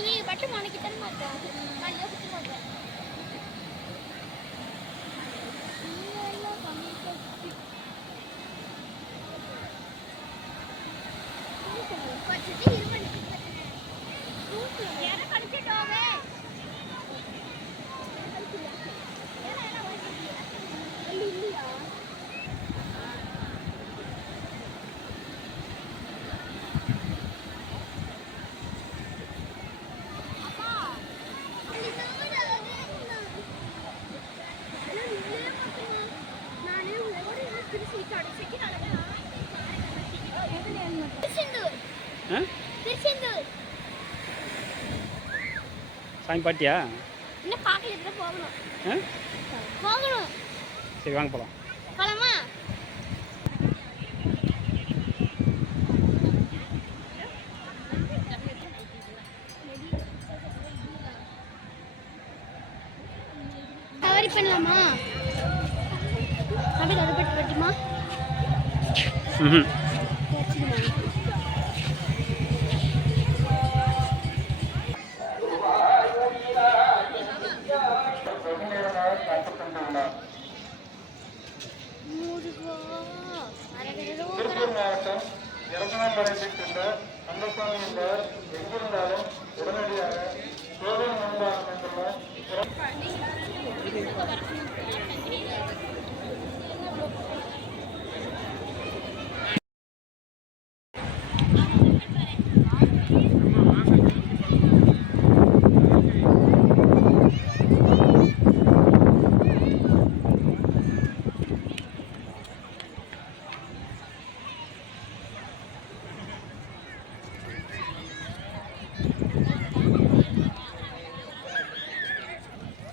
நீங்க பட்டு மாணிக்கிட்ட மாட்டேன் நான் யோசிச்சு மாட்டேன் சாமி பாட்டியா இன்னும் பார்க்கல போகணும் போகணும் சரி வாங்க போகலாம் போகலாமா சவாரி பண்ணலாமா அப்படியே கருப்பட்டு பட்டுமா திருப்பூர் மாவட்டம் இறக்கணாம்பாளையத்தைச் சேர்ந்த கந்தசாமி என்பவர் எங்கிருந்தாலும் உடனடியாக சோதனை முன்பாக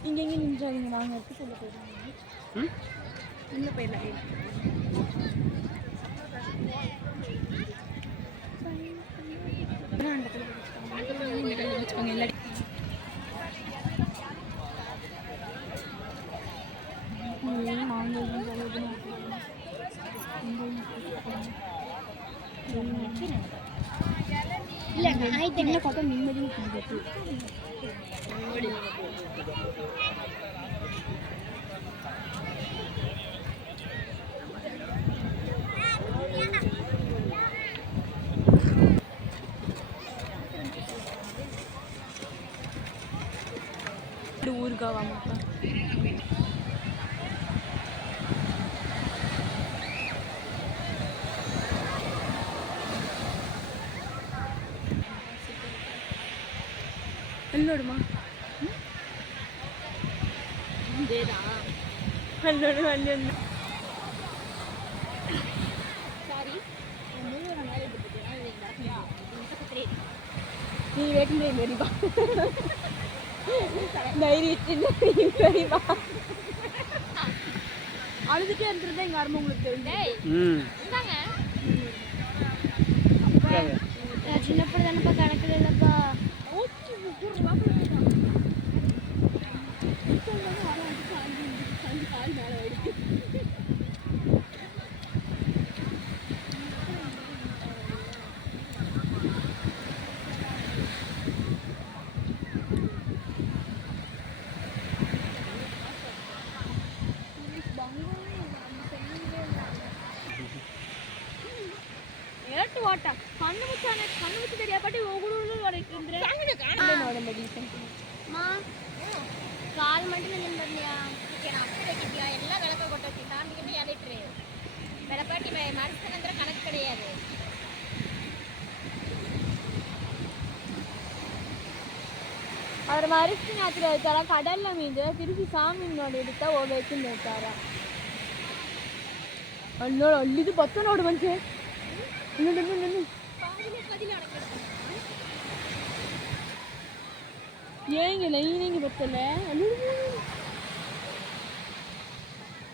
இங்கே நின்றாங்க நாங்கள் எடுத்து சொல்ல போயிருந்தோம் இன்னும் போயிடலாம் வச்சுக்கோங்க எல்லா இல்லை நான் என்ன பார்த்தா நிம்மதியும் ஊருக்காவா மட்டும் ಎಲ್ಲೋಡಮ್ಮ ಅಲ್ಲೋಡು ಅಲ್ಲೊಂದು ಸಾರಿ நீ வேட்டுமே வெறிவா தைரியம் வெறிவா அழுதுட்டே இருந்துருந்தா எங்க அருமை உங்களுக்கு தெரியும் சின்ன பிள்ளை தானப்பா கணக்கில் இல்லப்பா ಕಣ್ಣು ಮುಚ್ಚ தெரியாಪಟ್ಟಿ ಹೋಗುಳು ವರಕಿಂದ್ರೆ ನೋಡಮ್ಮ ಡೀಸೆಂಟ್ ಮಾ ಕಾಲ್ ಮಟ್ಟಿನ ನಿಂಬರ್ನಿಯಾ ನಾನು ಅಷ್ಟೇ வைக்கிட்டியா எல்லாம் விளக்க கொட்டச்சி சாமிக்கு ஏறிட்டு விளப்பாட்டி மனசுக்கு கணக்கு கிடையாது அவர் மரிச்சு ஞாத்திர வைத்தாரா கடல்ல மீது திருப்பி சாமி ನೋಡಿ எடுத்தா ಹೋಗ್ಬೇಕಿಂದ ಹೇಳ್ತಾರ ಅಲ್ಲೋಡು ಅಲ್ಲಿದು ಬತ್ತ ನೋಡು ಮಂಚೆ ஏங்க நீங்க பத்தல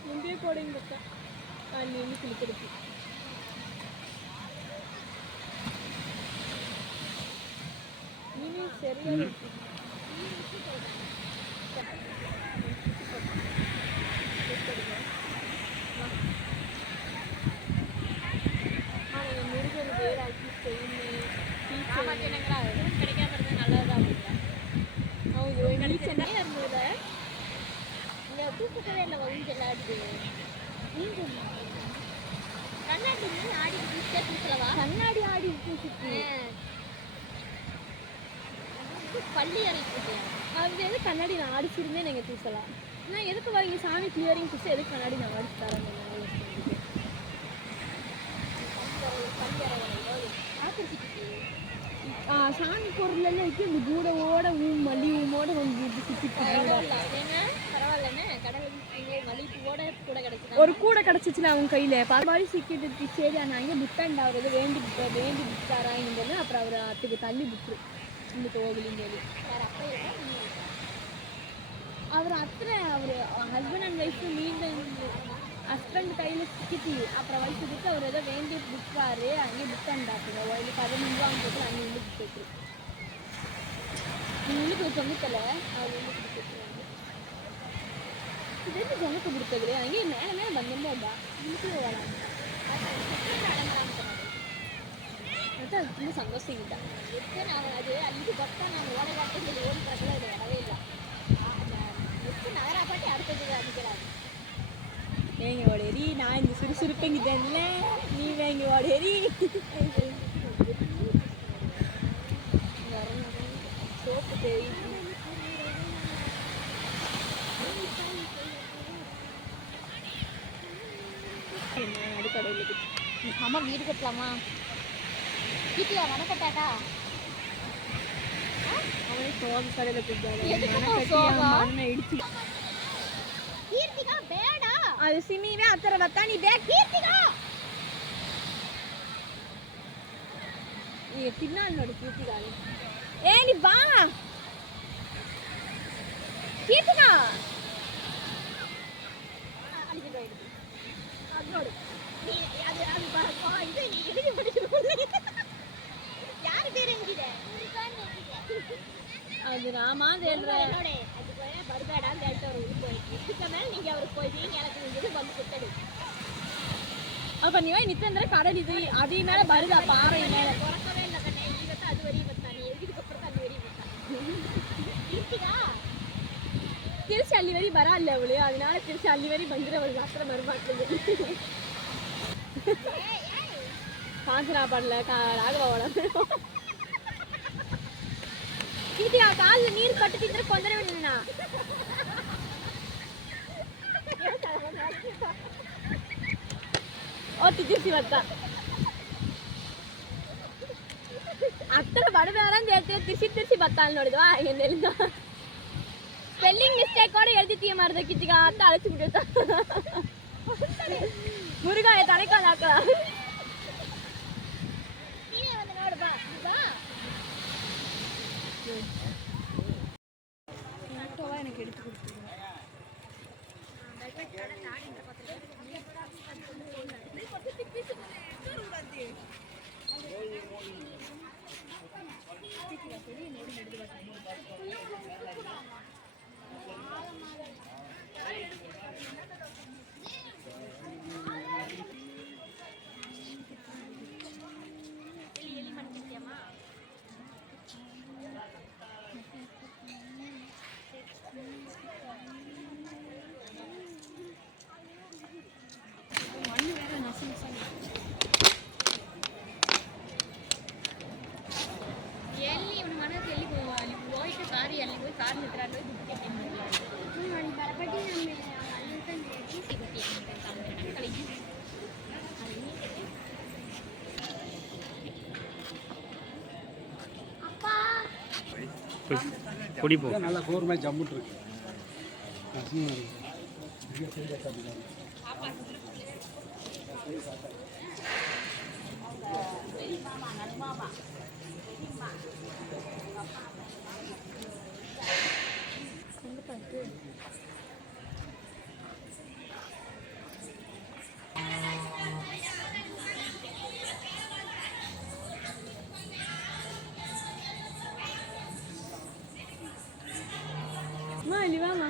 எங்கே போடுங்க பத்த ಅಲ್ಲಿ ಇಲ್ಲಿ ಕುಳಿತಿರುತ್ತೆ ನೀನು ಸರಿಯಾಗಿ முருகன் வேறாக்கி செய்யுமே கிடைக்காம நல்லதா கண்ணாடி ஆடி பூசலவா? கண்ணாடி ஆடி பூசிட்டு பள்ளி அறை பூசலாம். அது எது கண்ணாடி நான் அடிச்சிருந்தே நீங்கள் பூசலாம். நான் எதுக்கு வாங்கி சாமி கிளியரிங் பூச எதுக்கு கண்ணாடி நான் அடிச்சு தரேன்? சாமி பொருள் எல்லாம் வச்சு இந்த கூடவோட மல்லி ஊமோட ஒரு கூடை கிடைச்சிச்சுல அவங்க கையில பாரி சிக்கிட்டு சரி அங்கே புத்தாண்டா அவர் எது வேண்டி விட்டாராங்க. அப்புறம் அவர் அதுக்கு தள்ளி விட்டுரு இந்த கோவிலின் சொல்லி அவர் அத்தனை அவர் ஹஸ்பண்ட் அண்ட் ஒய்ஃபு மீண்டும் ஹஸ்பண்ட் கையில் சிக்கிட்டு அப்புறம் வயசுக்கு அவர் ஏதோ வேண்டி விற்றாரு. அங்கேயே புத்தாண்டாக்குங்க ஒரு 15 போட்டு அங்கே உள்ளுக்கு போய்ட்டு உள்ளுக்கு சொங்கத்தில் அவர் உள்ளுக்கு போட்டுருவாங்க. இது வந்து சொங்கத்தை கொடுத்தது அங்கேயே மேலே மேலே வந்தோம்டா உள்ளுக்கு வராங்க. அது ரொம்ப சந்தோஷம் கிட்ட நான் அது இது பட்டா நாங்கள் ஓட காட்டு சொல்லி ஓடி படத்தில் இது வரவே இல்லை. நகரா பாட்டி அடுத்தது அடிக்கிறாரு. வேங்க ஓடேரி நான் இந்த சுறுசுறுப்புங்கிட்டேன்ல நீ வேங்க ஓடேரி சோப்பு தெரியுது. அடுக்கடவுளுக்கு அம்மா வீடு கட்டலாமா? வீட்டில் மனக்கட்டாட்டா அவனே சோக கடையில் கொடுத்தாரு இடிச்சு கீர்த்திகா பேடா அது சிமிவே அத்தர வத்தானி பே கீர்த்திகா நீ பின்னால் நோடு கீர்த்திகா நீ வா கீர்த்திகா அடிச்சு போயிடுது அதோடு நீ அது அது பா இது நீ எழுதி படிக்கணும். யாரு பேர் என்கிட்ட அது ராமா தேடுறோட அது போய் பர்காடான்னு கேட்டு அவர் உள்ள போயிடுச்சு. இதுக்கு மேலே நீங்கள் அவருக்கு போயிட்டீங்க எனக்கு நீங்கள் வந்து கொடுத்தது. அப்போ நீ நித்தந்திர கடல் இது அதே மேலே வருதா பாறை மேலே பிறக்கவே இல்லை கண்ணே. இவத்தை அது வரையும் பார்த்தா நீ எதுக்கு அப்புறம் அது வரையும் பார்த்தா திருச்சி அள்ளி வரி வரா இல்லை அவளையோ அதனால திருச்சி அள்ளி வரி வந்துட ஒரு சாஸ்திரம் மறுமாட்டு காஞ்சனா பாடல ராகவாவோட கீர்த்தியா காலில் நீர் பட்டு திட்டு கொஞ்சம் வேணும்னா ஓட்டி திருச்சி வந்தா அத்தனை படுவேறான் சேர்த்து திருச்சி பத்தாள் நோடுதுவா என்ன எழுந்தா ஸ்பெல்லிங் மிஸ்டேக்கோட எழுதிட்டிய மாதிரி தான் கீர்த்திகா அத்தை அழைச்சி விட்டுட்டா முருகாய தலைக்கால் ஆக்கலாம் எனக்கு எடுத்து கொடுத்துருங்க. பொடி போ நல்லா கோர்மை ஜம்முட்டு இருக்கு. Mali mama.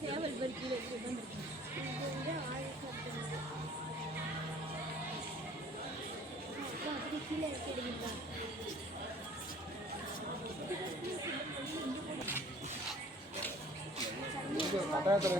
Travel berkilo ke bandar. கீழே இறக்கி எடுக்கிறான். கட்டாயத்தில்